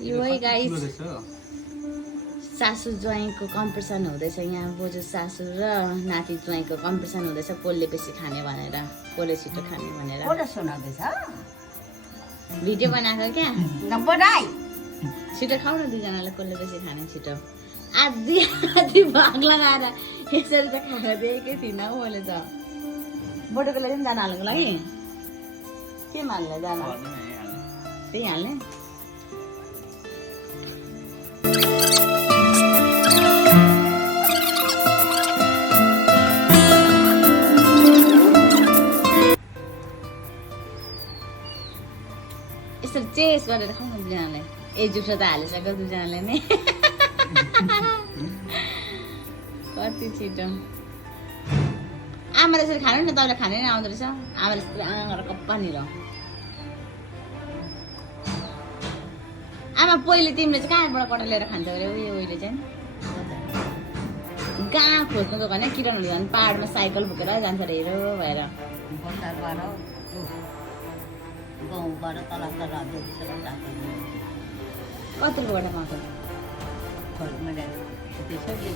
यो है गाइस सासू ज्वाइँको कम्पिटिसन हुँदैछ यहाँ बोजू सासू र नाति ज्वाइँको कम्पिटिसन हुँदैछ कसले बेसी खाने भनेर कसले छिटो खाने भनेर कोले सुनाउँदैछ भिडियो बनाएको क्या नबनाई छिटो खाऊ न दुईजनाले कसले बेसी खाने छिटो आधी आधी भाग लगाएर यसरी त खाएको दिएकै थिइनँ हौ मैले त बोटोको लागि पनि दाना हाल्नुको लागि के हाल्ने दाना त्यही हाल्ने यसरी चेस गरेर खाउँ न दुईजनाले ए जुठो त हालिसक्यो दुईजनाले नै कति छिटो आमाले यसरी खानु नि तपाईँले खानै आउँदो रहेछ आमाले यस्तो आँगर कप्पा निर आमा पहिले तिमीले चाहिँ कहाँबाट कटा लिएर खान्छ अरे उयो उहिले चाहिँ कहाँ खोज्नु दोकान किरणहरू झन् पाहाडमा साइकल बोकेर जान्छ अरे हेरो भएर बजारबाट गाउँबाट तल तल कति रुपियाँबाट पाउँछ मैले त्यसरी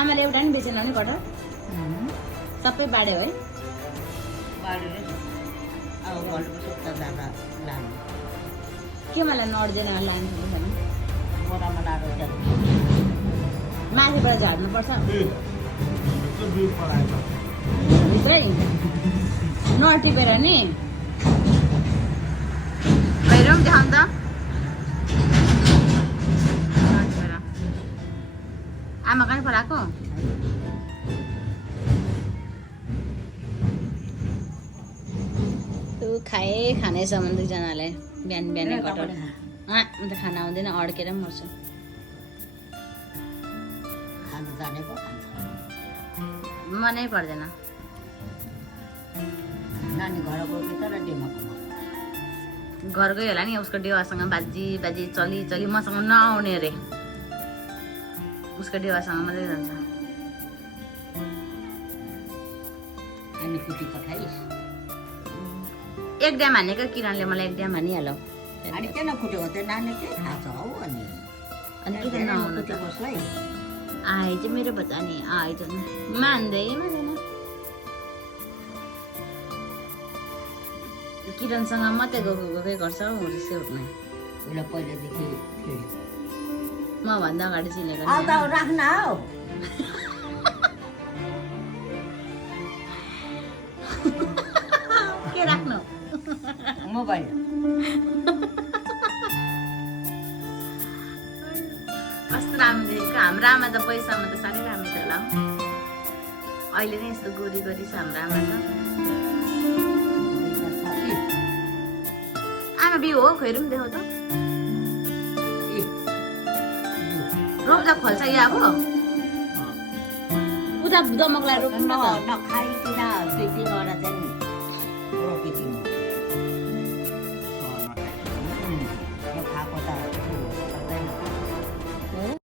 आमाले एउटा पनि बेचेन भने कटर सबै बाड्यो है बाडेर अब घरको सुत्ता जाँदा लानु के मलाई नर्जेन लानु भने बोरामा लाएर जानु माथिबाट झार्नुपर्छ भित्रै नटिपेर नि बाहिर पनि देखाउनु त आमा कहाँ पलाएको खाए खानेसम्म दुईजनाले बिहान बिहानै कटाउनु म त खाना आउँदैन अड्केर पनि मर्छु खानु जानेको मनै पर्दैन नानी घर गयो कि तर डेमाको घर गयो होला नि उसको देवासँग बाजी बाजी चली चली मसँग नआउने अरे उसको देवासँग मात्रै जान्छ अनि कुटी त खाइस् एक ड्याम हानेको किरणले मलाई एक ड्याम हानिहाल्यो अनि किन कुटेको त्यो नानी के थाहा छ हौ अनि किन नआउनु त कसलाई आए चाहिँ मेरो बच्चा नि आए त मान्दै मान्दैन किरणसँग मात्रै गएकै गर्छ हौ रिस उठ्ने उसलाई पहिलेदेखि खेल्यो मभन्दा अगाडि चिनेको आउ त राख्न हौ के राख्नु मोबाइल कस्तो राम्रो देखेको हाम्रो आमा त पैसामा त साह्रै राम्रो थियो होला अहिले नै यस्तो गोरी गोरी छ हाम्रो आमा त आमा बिउ हो खोइरो पनि देखाउ त रोप्दा खोल्छ या अब उता दमकलाई रोप्नु न त नखाइकन दुई तिनवटा